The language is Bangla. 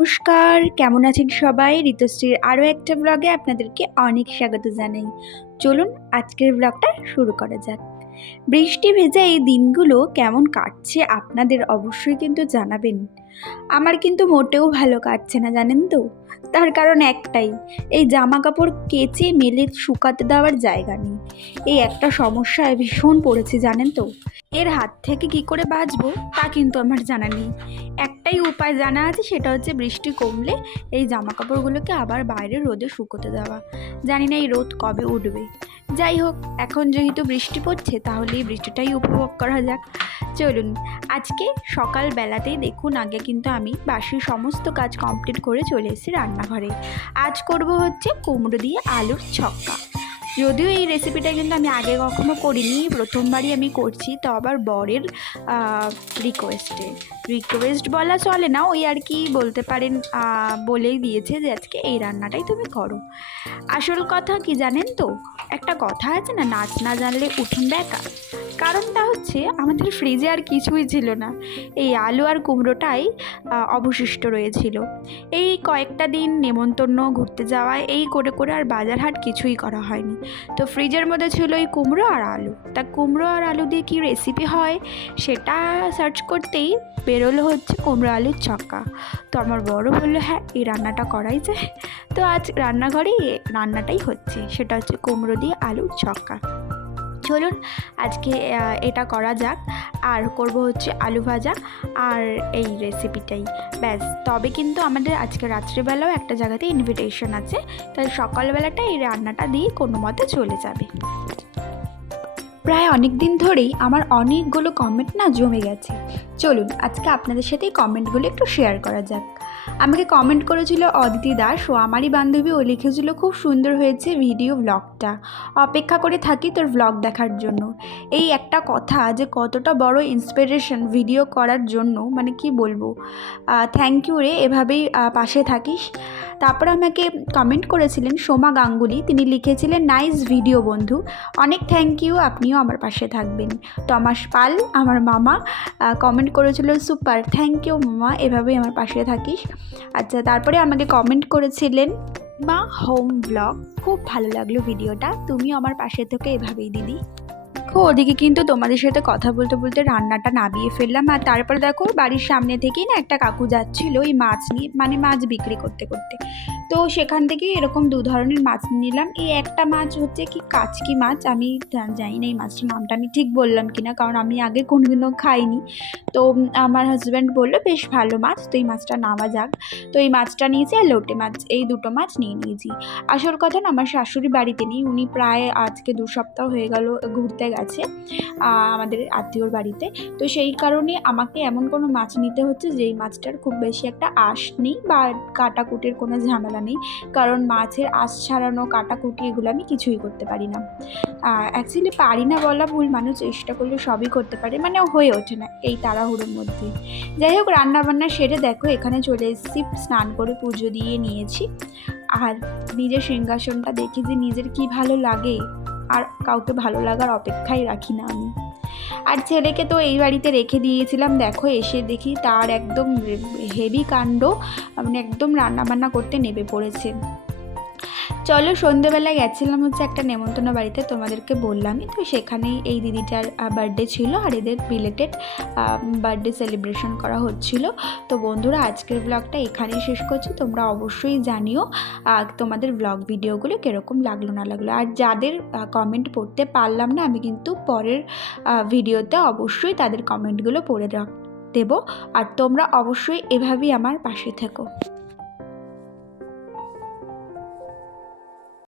নমস্কার কেমন আছেন সবাই? ঋতুশ্রীর আরও একটা ব্লগে আপনাদেরকে অনেক স্বাগত জানাই। চলুন আজকের ব্লগটা শুরু করা যাক। বৃষ্টি ভেজা এই দিনগুলো কেমন কাটছে আপনাদের অবশ্যই কিন্তু জানাবেন। আমার কিন্তু মোটেও ভালো কাটছে না, জানেন তো? তার কারণ একটাই, এই জামা কাপড় কেচে মেলে শুকাতে দেওয়ার জায়গা নেই। এই একটা সমস্যায় ভীষণ পড়েছে, জানেন তো? এর হাত থেকে কি করে বাঁচবো তা কিন্তু আমার জানা নেই। একটাই উপায় জানা আছে, সেটা হচ্ছে বৃষ্টি কমলে এই জামা কাপড়গুলোকে আবার বাইরে রোদে শুকোতে দেওয়া। জানি না এই রোদ কবে উঠবে। যাই হোক, এখন যেহেতু বৃষ্টি পড়ছে তাহলে এই বৃষ্টিটাই উপভোগ করা যাক। চলুন, আজকে সকালবেলাতেই দেখুন, আগে কিন্তু আমি বাসির সমস্ত কাজ কমপ্লিট করে চলে এসেছি রান্নাঘরে। আজ করব হচ্ছে কুমড়ো দিয়ে আলুর ছক্কা। যদিও এই রেসিপিটা কিন্তু আমি আগে কখনো করিনি, প্রথমবারই আমি করছি, তো আবার বরের রিকোয়েস্টে রিকোয়েস্ট বলা চলে না, ওই আর কি বলতে পারেন বলেই দিয়েছে যে আজকে এই রান্নাটাই তুমি করো। আসল কথা কি জানেন তো? একটা কথা আছে না নাচ না জানলে উঠুন বেকা কারণটা হচ্ছে আমাদের ফ্রিজে আর কিছুই ছিল না। এই আলু আর কুমড়োটাই অবশিষ্ট রয়েছিল। এই কয়েকটা দিন নেমন্তন্ন ঘুরতে যাওয়ায় এই করে করে আর বাজার হাট কিছুই করা হয়নি। তো ফ্রিজের মধ্যে ছিল এই কুমড়ো আর আলু। তা কুমড়ো আর আলু দিয়ে কী রেসিপি হয় সেটা সার্চ করতেই বেরোলো হচ্ছে কুমড়ো আলুর ছক্কা। তো আমার বড় বলল হ্যাঁ এই রান্নাটা করাই যায় তো আজ রান্নাঘরেই রান্নাটাই হচ্ছে, সেটা হচ্ছে কুমড়ো দিয়ে আলুর ছক্কা। চলুন আজকে এটা করা যাক। আর করব হচ্ছে আলু ভাজা আর এই রেসিপিটাই ব্যাস, তবে কিন্তু আমাদের আজকে রাত্রিবেলাও একটা জায়গাতে ইনভিটেশন আছে। তাই সকালবেলাটা এই রান্নাটা দিয়ে কোনো মতে চলে যাবে। প্রায় অনেক দিন ধরেই আমার অনেকগুলো কমেন্ট না জমে গেছে। চলুন, আজকে আপনাদের সাথে এই কমেন্টগুলো একটু শেয়ার করা যাক। আমাকে কমেন্ট করেছিল অদিতি দাস ও আমারই বান্ধবী ও লিখেছিল, খুব সুন্দর হয়েছে ভিডিও ব্লগটা অপেক্ষা করে থাকি তোর ব্লগ দেখার জন্য। এই একটা কথা যে কতটা বড় ইন্সপিরেশন ভিডিও করার জন্য মানে কি বলব? থ্যাংক ইউ রে, এভাবেই পাশে থাকিস। তারপর আমাকে কমেন্ট করেছিলেন সোমা গাঙ্গুলি। তিনি লিখেছিলেন নাইস ভিডিও বন্ধু। অনেক থ্যাংক ইউ আপনিও আমার পাশে থাকবেন। টমাস পাল, আমার মামা কমেন্ট করেছিল সুপার থ্যাংক ইউ মামা। এভাবেই আমার পাশে থাকিস। আচ্ছা তারপরে আমাকে কমেন্ট করেছিলেন, মা হোম ব্লগ খুব ভালো লাগল ভিডিওটা তুমিও আমার পাশে থেকে এভাবেই, দিদি। দেখো, ওদিকে কিন্তু তোমাদের সাথে কথা বলতে বলতে রান্নাটা নামিয়ে ফেললাম। আর তারপর দেখো, বাড়ির সামনে থেকেই না একটা কাকু যাচ্ছিল ওই মাছ নিয়ে মানে মাছ বিক্রি করতে করতে। তো সেখান থেকে এরকম দু ধরনের মাছ নিলাম। এই একটা মাছ হচ্ছে কি কাচকি মাছ। আমি জানি না এই মাছটার নামটা। আমি ঠিক বললাম কিনা কারণ আমি আগে কোনোদিনও খাইনি। তো আমার হাজব্যান্ড বলল, বেশ ভালো মাছ, তো এই মাছটা নেওয়া যাক। তো এই মাছটা নিয়েছি আর লোটে মাছ, এই দুটো মাছ নিয়ে নিয়েছি। আসল কথা না, আমার শাশুড়ি বাড়িতে নেই। উনি প্রায় আজকে দু সপ্তাহ হয়ে গেল ঘুরতে গেছে আমাদের আত্মীয়র বাড়িতে। তো সেই কারণে আমাকে এমন কোনো মাছ নিতে হচ্ছে যেই মাছটার খুব বেশি একটা আঁশ নেই বা কাটাকুটির কোনো ঝামেলা নেই। কারণ মাছের আঁশ ছাড়ানো, কাটাকুটি এগুলো আমি কিছুই করতে পারি না। অ্যাকচুয়ালি পারি না বলা ভুল, মানুষ চেষ্টা করলে সবই করতে পারে মানে হয়ে ওঠে না এই তাড়াহুড়োর মধ্যে। যাই হোক, রান্নাবান্না সেরে দেখো, এখানে চলে এসেছি, স্নান করে পুজো দিয়ে নিয়েছি। আর নিজের সিংহাসনটা দেখি যে নিজের কি ভালো লাগে, আর কাউকে ভালো লাগার অপেক্ষাই রাখি না আমি। আর ছেলেকে তো এই বাড়িতে রেখে দিয়েছিলাম। দেখো, এসে দেখি তার একদম হেভি কাণ্ড। মানে একদম রান্নাবান্না করতে নেবে পড়েছে। চলো সন্ধেবেলা গেছিলাম হচ্ছে একটা নেমন্তন্ন বাড়িতে, তোমাদেরকে বললামই তো সেখানেই এই দিদিটার বার্থডে ছিল আর এদের রিলেটেড বার্থডে সেলিব্রেশন করা হচ্ছিল। তো বন্ধুরা, আজকের ব্লগটা এখানেই শেষ করছি। তোমরা অবশ্যই জানিও তোমাদের ব্লগ ভিডিওগুলো কীরকম লাগল, না লাগল। আর যাদের কমেন্ট পড়তে পারলাম না, আমি কিন্তু পরের ভিডিওতে অবশ্যই তাদের কমেন্টগুলো পড়ে দেবো। আর তোমরা অবশ্যই এভাবেই আমার পাশে থেকো।